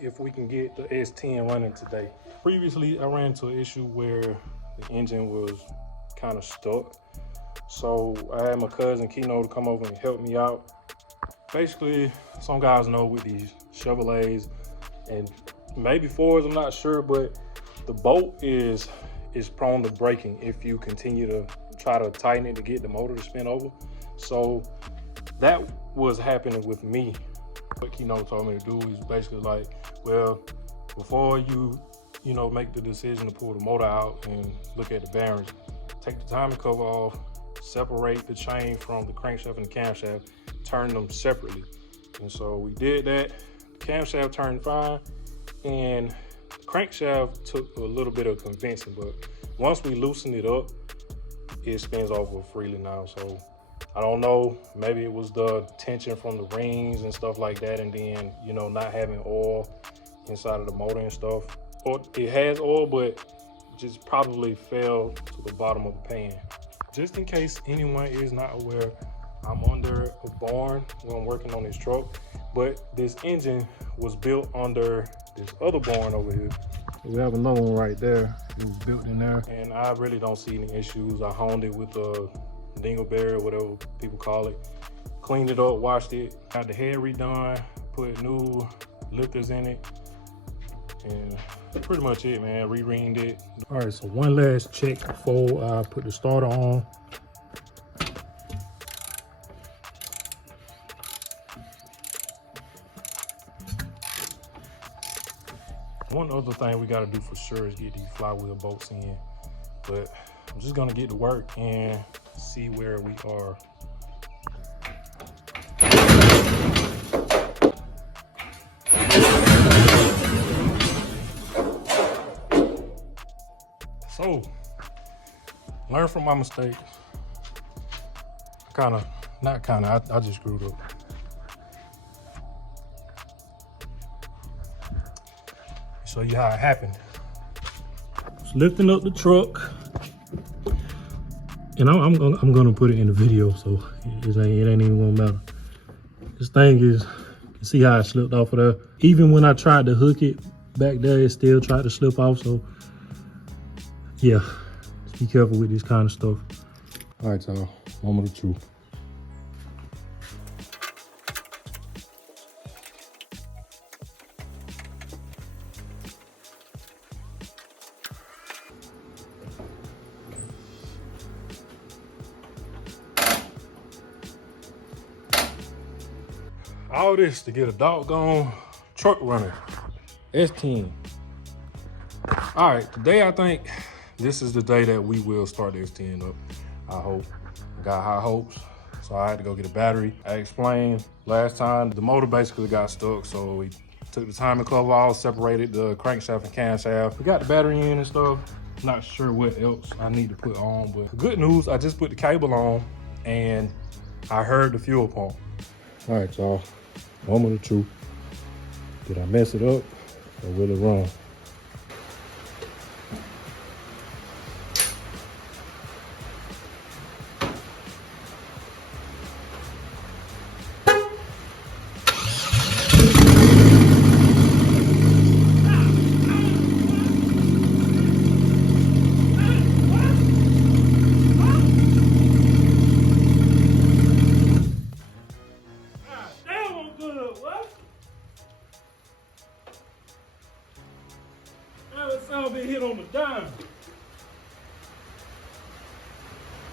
if we can get the S10 running today. Previously, I ran into an issue where the engine was kind of stuck. So I had my cousin Keno to come over and help me out. Basically, some guys know with these Chevrolets and maybe Fords, I'm not sure, but the bolt is prone to breaking if you continue to try to tighten it to get the motor to spin over. So that was happening with me. What Keno told me to do is basically like, well, before you make the decision to pull the motor out and look at the bearings, take the timing cover off, separate the chain from the crankshaft and the camshaft, turn them separately. And so we did that. The camshaft turned fine, and the crankshaft took a little bit of convincing, but once we loosened it up, it spins over freely now. So I don't know, maybe it was the tension from the rings and stuff like that, and then, not having oil inside of the motor and stuff. Or it has oil, but just probably fell to the bottom of the pan. Just in case anyone is not aware, I'm under a barn when I'm working on this truck, but this engine was built under this other barn over here. We have another one right there. It was built in there, and I really don't see any issues. I honed it with a dingleberry, whatever people call it. Cleaned it up, washed it, got the head redone, put new lifters in it, and that's pretty much it, man. Re-ringed it. All right, so one last check before I put the starter on. One other thing we gotta do for sure is get these flywheel bolts in, but I'm just gonna get to work and see where we are. So, learn from my mistakes. I just screwed up. Show you how it happened. Just lifting up the truck, and I'm gonna put it in the video, so it ain't even gonna matter. This thing is, you can see how it slipped off of there. Even when I tried to hook it back there, it still tried to slip off. So yeah, just be careful with this kind of stuff. All right, y'all, moment of truth. All this to get a doggone truck running. S10. All right, today I think this is the day that we will start the S10 up. I hope. I got high hopes, so I had to go get a battery. I explained last time, the motor basically got stuck, so we took the timing cover off, separated the crankshaft and camshaft. We got the battery in and stuff. Not sure what else I need to put on, but the good news, I just put the cable on and I heard the fuel pump. All right, y'all. Moment of truth. Did I mess it up or will it run? Been hit on the dime.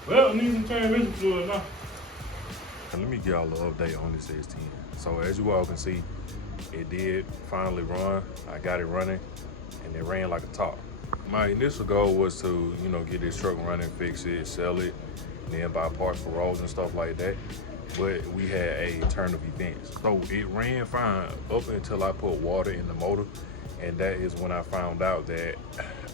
Well, I need some transmission fluid now. Let me give y'all an update on this S10. So as you all can see, it did finally run. I got it running and it ran like a top. My initial goal was to, get this truck running, fix it, sell it, and then buy parts for rolls and stuff like that. But we had a turn of events. So it ran fine up until I put water in the motor. And that is when I found out that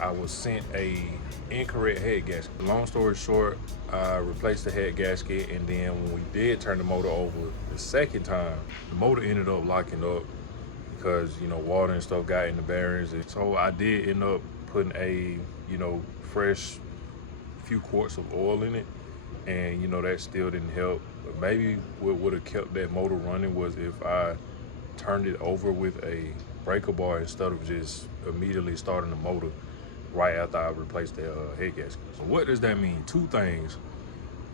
I was sent a incorrect head gasket. Long story short, I replaced the head gasket, and then when we did turn the motor over the second time, the motor ended up locking up because, water and stuff got in the bearings. And so I did end up putting a, fresh few quarts of oil in it, and, that still didn't help. But maybe what would have kept that motor running was if I turned it over with a breaker bar instead of just immediately starting the motor right after I replaced the head gasket. So what does that mean? Two things.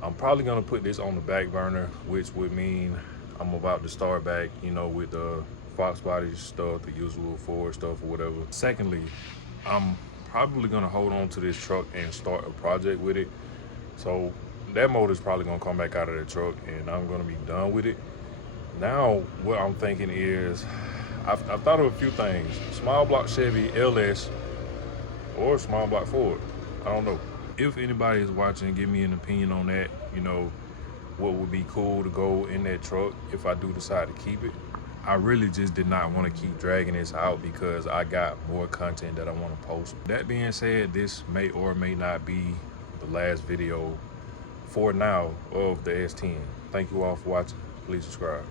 I'm probably gonna put this on the back burner, which would mean I'm about to start back, you know, with the Fox body stuff, the usual Ford stuff or whatever. Secondly, I'm probably gonna hold on to this truck and start a project with it. So that motor's probably gonna come back out of the truck and I'm gonna be done with it. Now, what I'm thinking is, I've thought of a few things. Small block Chevy LS or small block Ford. I don't know. If anybody is watching, give me an opinion on that. You know, what would be cool to go in that truck if I do decide to keep it. I really just did not want to keep dragging this out because I got more content that I want to post. That being said, this may or may not be the last video for now of the S10. Thank you all for watching. Please subscribe.